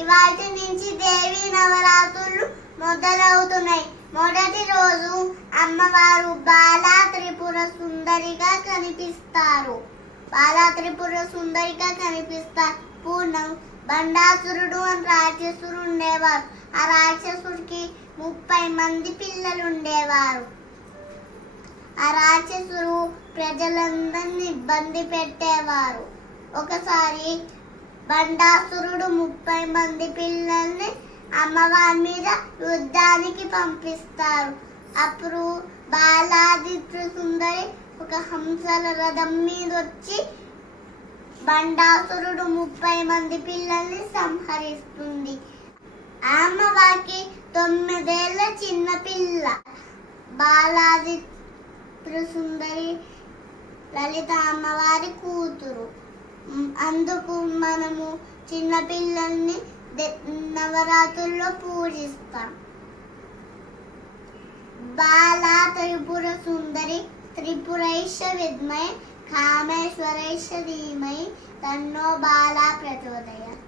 ఇవాటి నుంచి దేవి నవరాత్రులు మొదలవుతున్నాయి. మొదటి రోజు అమ్మవారు బాలా త్రిపుర సుందరిగా కనిపిస్తారు. పూర్ణం బండాసురుడు అని రాక్షసుడు ఉండేవారు. ఆ రాక్షసుడికి 30 మంది పిల్లలు ఉండేవారు. ఆ రాక్షసుడు ప్రజలందరినీ ఇబ్బంది పెట్టేవారు. ఒకసారి బండాసురుడు 30 మంది పిల్లల్ని అమ్మవారి మీద యుద్ధానికి పంపిస్తారు. అప్పుడు బాలాదిత్య సుందరి ఒక హంసల రథం మీద వచ్చి బండాసురుడు 30 మంది పిల్లల్ని సంహరిస్తుంది. అమ్మవారికి 9 ఏళ్ల చిన్న పిల్ల. బాలాదిత్య సుందరి లలిత అమ్మవారి కూతురు. అందుకు మనము చిన్న పిల్లల్ని నవరాత్రుల్లో పూజిస్తాం. బాలా త్రిపుర సుందరి త్రిపురైష విద్మహే కామేశ్వరైష ధీమహి తన్నో బాలా ప్రచోదయాత్.